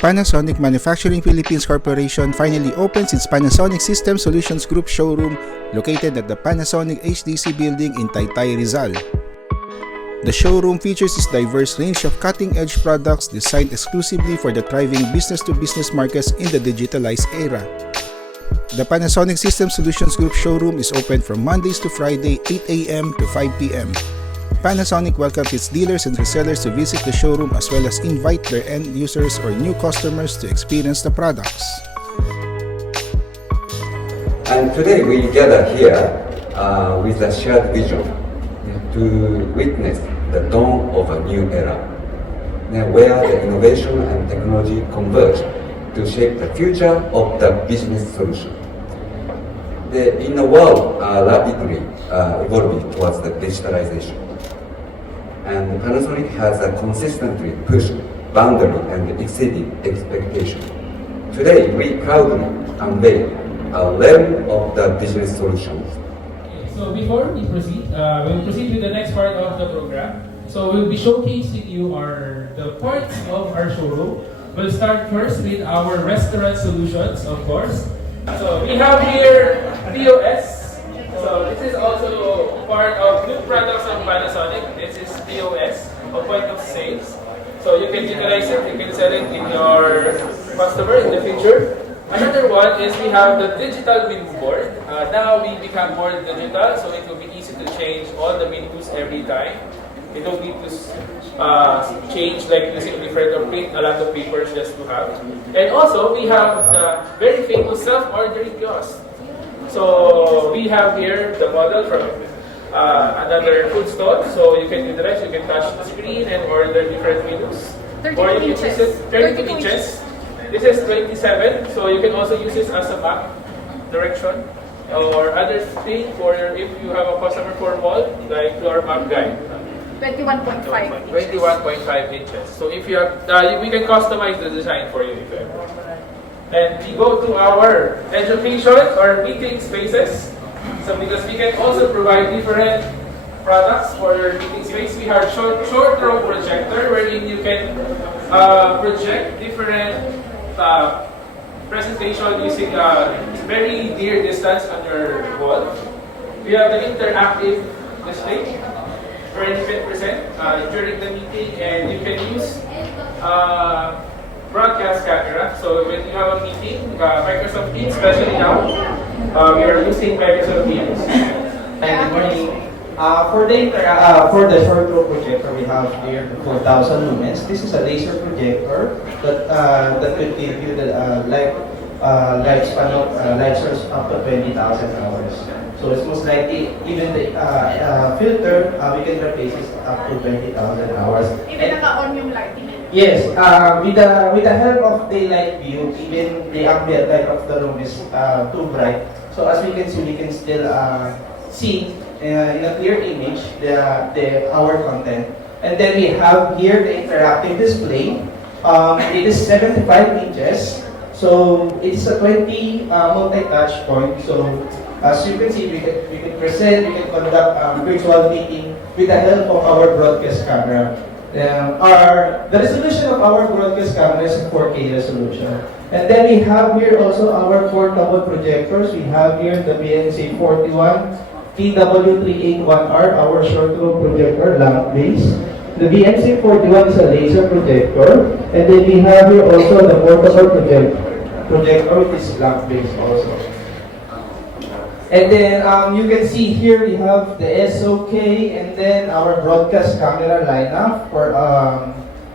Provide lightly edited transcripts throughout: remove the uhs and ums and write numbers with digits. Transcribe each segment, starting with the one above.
Panasonic Manufacturing Philippines Corporation finally opens its Panasonic System Solutions Group showroom located at the Panasonic HDC building in Taytay, Rizal. The showroom features its diverse range of cutting-edge products designed exclusively for the thriving business-to-business markets in the digitalized era. The Panasonic System Solutions Group showroom is open from Mondays to Friday, 8 a.m. to 5 p.m. Panasonic welcomes its dealers and resellers to visit the showroom as well as invite their end users or new customers to experience the products. And today we gather here with a shared vision to witness the dawn of a new era, where the innovation and technology converge to shape the future of the business solution. In a world rapidly evolving towards the digitalization, and Panasonic has consistently pushed boundary and exceeded expectation. Today, we proudly unveil a realm of the business solutions. So before we proceed, we'll proceed with the next part of the program. So we'll be showcasing you the parts of our showroom. We'll start first with our restaurant solutions, of course. So we have here POS. So this is also part of new products of Panasonic. This is POS, a point of sales. So you can utilize it, you can sell it in your customer in the future. Another one is we have the digital menu board. Now we become more digital, so it will be easy to change all the menus every time. You don't need to change like using different or print a lot of papers just to have. And also we have the very famous self-ordering kiosk. So we have here the model from another food stall. So you can utilize, you can touch the screen and order different menus. 32 inches. 32 inches. This is 27, so you can also use this as a map direction or other thing for if you have a customer for mall, like your map guide. 21.5 21.5 inches. So if you have, we can customize the design for you if you have. And we go to our education or meeting spaces. So because we can also provide different products for your meeting space. We have short row projector wherein you can project different presentation using very near distance on your wall. We have the interactive display where you can present during the meeting, and you can use broadcast camera. So when you have a meeting, Microsoft Teams, especially now, we are using Microsoft Teams. Good morning. For the short row projector, we have here 4,000 lumens. This is a laser projector that could give you the lifespan of lectures up to 20,000 hours. So it's most likely even the filter we can replace it up to 20,000 hours. Even naka-on yung lighting. Yes, with the help of daylight view, even the ambient light of the room is too bright. So as we can see, we can still see in a clear image our content. And then we have here the interactive display. It is 75 inches. So it's a 20 multi-touch point. So as you can see, we can present, we can conduct virtual meeting with the help of our broadcast camera. The resolution of our broadcast camera is a 4K resolution. And then we have here also our portable projectors. We have here the BNC 41, TW381R, our short row projector, lamp base. The BNC 41 is a laser projector. And then we have here also the portable projector with this lamp base also. And then you can see here we have the SOK and then our broadcast camera lineup for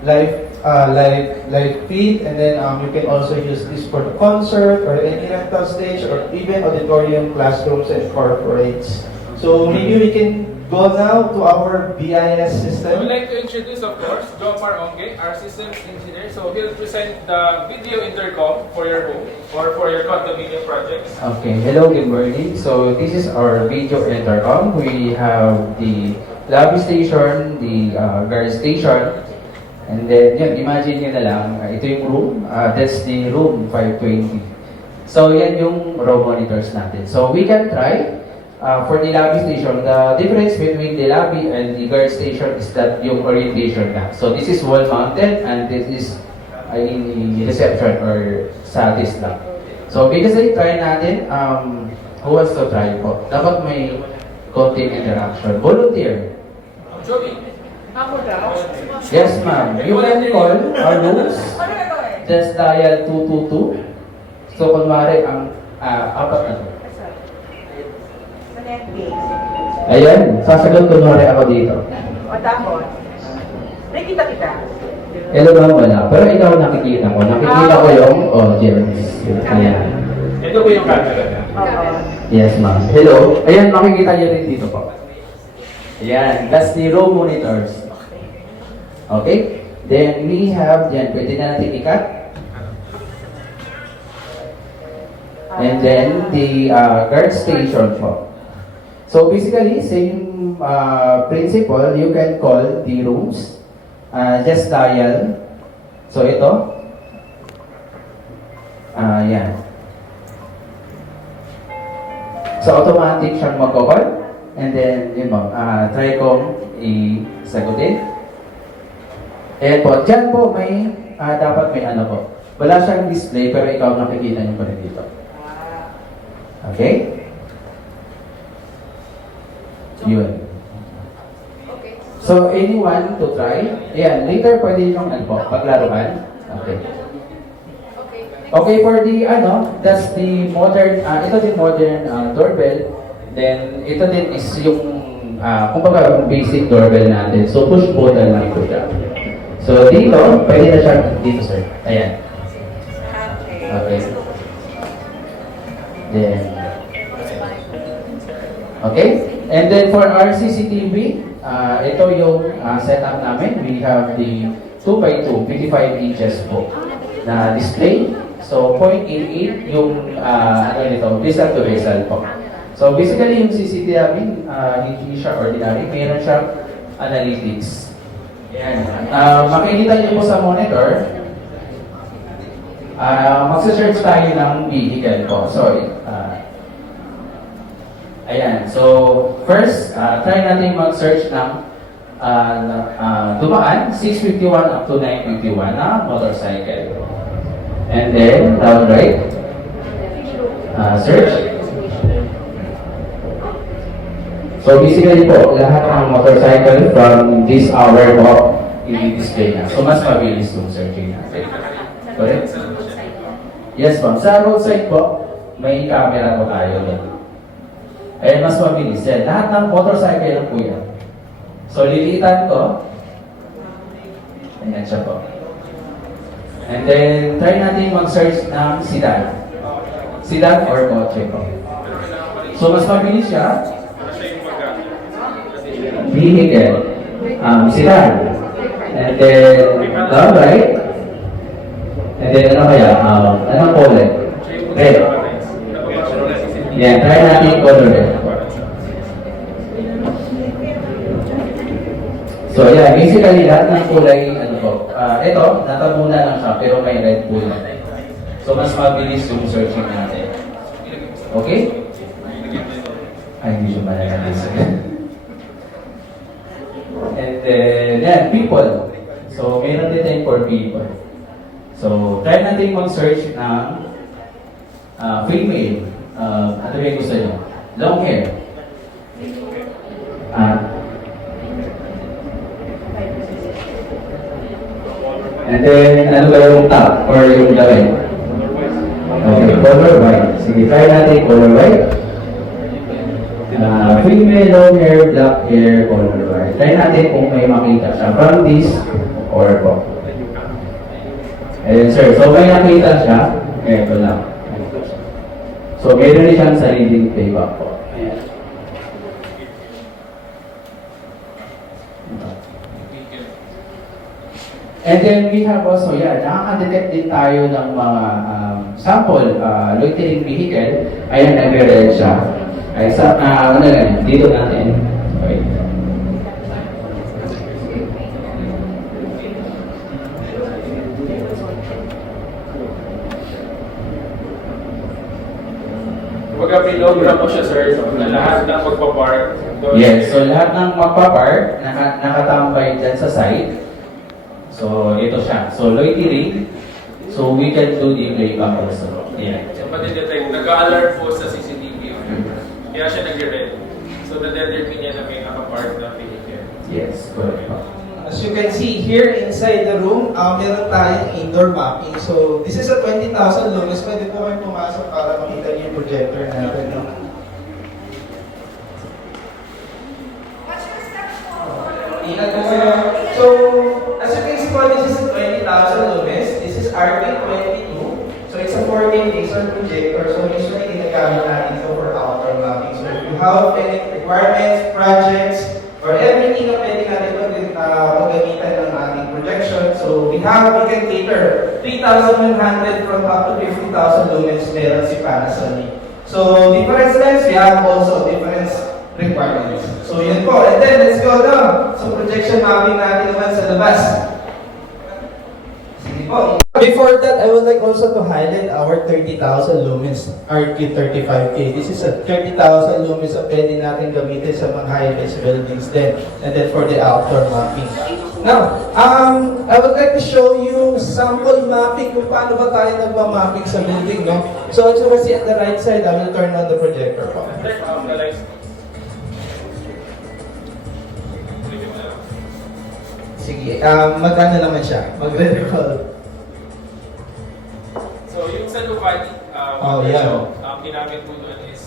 live feed, and then you can also use this for the concert or any rental stage or even auditorium, classrooms, and corporates. So maybe we can go now to our BIS system. I would like to introduce, of course, Jomar Onge, our systems engineer. So he'll present the video intercom for your home or for your condominium projects. Okay, hello, good morning. So this is our video intercom. We have the lobby station, the guard station, and then yan, imagine nyo na lang, ito yung room, that's the room 520. So yan yung row monitors natin. So we can try. For the lobby station, the difference between the lobby and the guard station is that yung orientation na. So this is wall mounted and this is ay reception or sa desk lang. So, kasi try natin, who wants to try po? Dapat may konting interaction. Volunteer. Ako daw. Yes, ma'am. You can call our rooms. Ano gagawin? Just dial 222. So, kunwari, ang apat na to. Sa Netflix. Ayan, sasagot kunwari ako dito. O tapos? Nakikita kita. Hello ma'am, wala. Pero ikaw nakikita ko. Nakikita ko yung audience. Ayan. Ito po yung camera niya. Oo. Yes, ma'am. Hello. Ayan, makikita niyo rin dito po. Ayan, that's the row monitors. Okay? Then we have, yan, pwede na natin ikat. And then the guard station po. So basically, same principle, you can call the rooms. Just dial. So ito. Yan. So automatic siyang mag-call. And then, yun mo, try kong i-sagutin. Ayan po, dyan po may, dapat may ano po. Wala siyang display pero ikaw nakikita niyo pa rin dito. Okay? Yun. Okay. So, anyone to try? Ayan, later pwede yung ano po, paglaruan. Okay. Okay. Okay, for the that's the modern, ito din modern doorbell. Then, ito din is yung, kumbaga, yung basic doorbell natin. So, push button lang ito siya. So, dito, pwede na siya, dito sir. Ayan. Okay. Then, okay. And then for our CCTV, ito yung setup namin. We have the 2x2, 55 inches po na display. So, 0.88 yung, Rizal to Rizal po. So, basically yung CCTV namin, hindi siya ordinary. Mayroon siyang analytics. Ayan. Makikita niyo po sa monitor, magsa-search tayo ng vehicle po. Sorry. Ayan. So, first, try natin mag-search ng dumaan, 651 up to 951 na motorcycle. And then, down right, search. So, basically po, lahat ng motorcycle from this hour po, i-display na. So, mas mabilis yung searching natin. Correct? Yes, ma'am. Sa roadside po, may camera po tayo doon. Ayan, mas mabilis yan. Lahat ng motorcycle po yan. So, lilitan ko. Ayan siya po. And then, try natin mag-search ng sedan. Sedan or kotse po. So, mas mabilis siya. Vehicle. Sedan. And then, down right. And then, ano kaya? Anong color? Red. Yan, try natin color red. So, yeah, basically, lahat ng kulay, ano po, ito, natabuna lang siya, pero may red po lang. So, mas mabilis yung searching natin. Okay? Ay, hindi siya malakas. And then, yan, people. So, meron din tayo for people. So, try natin mag-search ng female. Ano ba yung gusto nyo? Long hair. And then, ano ba yung top or yung gawin? Okay, color white. Sige, try natin color white. Female, long hair, black hair, color white. Try natin kung may makita siya from this or po. Ayan sir, so may nakita siya. Ito lang. So, meron din siyang sariling playback po. Ayan. And then we have also, nakaka-detect din tayo ng mga sample loitering vehicle. Ayan, nag-red siya. Ay, ano lang, dito natin. Okay. Kumbaga, program mo siya, sir, na lahat ng magpapark. Yes, so lahat ng magpapark, nakatambay dyan sa side. So, ito siya. So, loitering, So we can do the playback also. Yeah. So pati-detect, nag-alert po sa CCTV. Kaya siya nag-ready. So na-determine niya na may nakapart na vehicle. Yes, correct. As you can see here inside the room, meron tayong indoor mapping. So this is a 20,000 lumens. Pwede po kayo pumasok para makita niyo yung projector natin. No? Ingat po kayo. So as you can see po, this is a 20,000 lumens. This is RP22. So it's a 4K laser projector. So usually ginagamit natin ito for outdoor mapping. So if you have any requirements, projects, or everything na pwede natin paggamitan ng ating projection. So we can cater 3,100 from up to 50,000 lumens meron si Panasonic. So different lens, we have also different requirements. So yun po. And then let's go down. So projection mapping natin naman sa labas. Sige po. Before that, I would like also to highlight our 30,000 lumens RQ35K. This is a 30,000 lumens na pwede natin gamitin sa mga high-rise buildings din. And then for the outdoor mapping. Now, I would like to show you sample mapping kung paano ba tayo nagmamapping sa building, no? So as you can see at the right side, I will turn on the projector po. Turn on the lights. Sige, maganda naman siya. Magre-recall. So yung sa Lucati, yeah. ginamit po doon is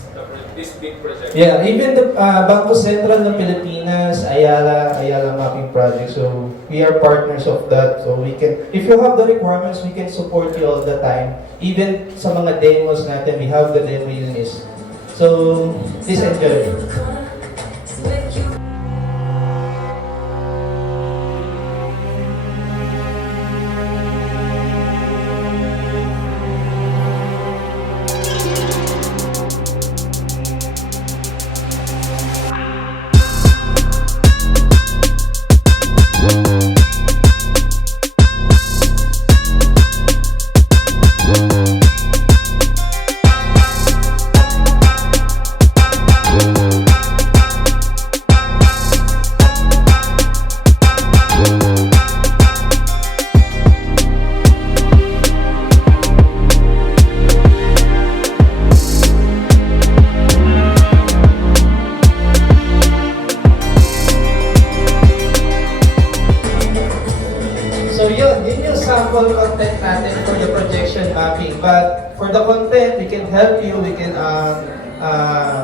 this big project. Yeah, even the Bangko Sentral ng Pilipinas, Ayala Mapping Project. So we are partners of that. So we can, if you have the requirements, we can support you all the time. Even sa mga demos natin, we have the demo units. So please enjoy. Yun yung sample content natin for the projection mapping. But for the content, we can help you, we can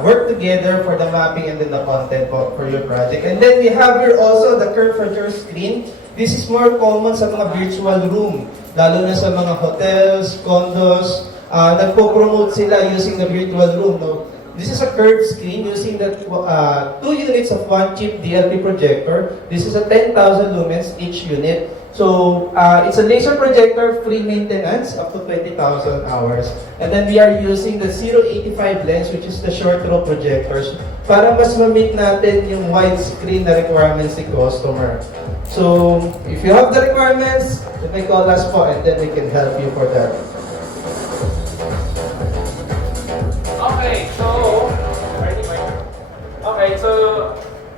work together for the mapping and then the content for your project. And then we have here also the curve for your screen. This is more common sa mga virtual room, lalo na sa mga hotels, condos. Nagpo-promote sila using the virtual room. No? This is a curved screen using the 2 units of 1 chip DLP projector. This is a 10,000 lumens each unit. So it's a laser projector, free maintenance, up to 20,000 hours. And then we are using the 085 lens, which is the short throw projectors, para mas ma-meet natin yung widescreen na requirements ni customer. So if you have the requirements, you may call us po and then we can help you for that. Okay, so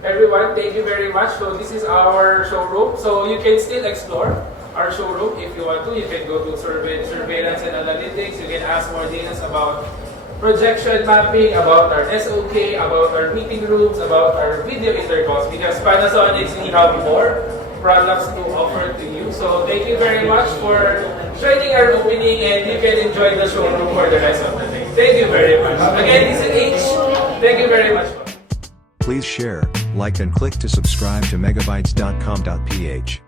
everyone, thank you very much. So this is our showroom. So you can still explore our showroom if you want to. You can go to surveillance and analytics. You can ask more details about projection mapping, about our SOK, about our meeting rooms, about our video intercoms, because Panasonic, we have more products to offer to you. So thank you very much for joining our opening, and you can enjoy the showroom for the rest of the day. Thank you very much. Again, this is H. Thank you very much. Please share, like and click to subscribe to megabites.com.ph.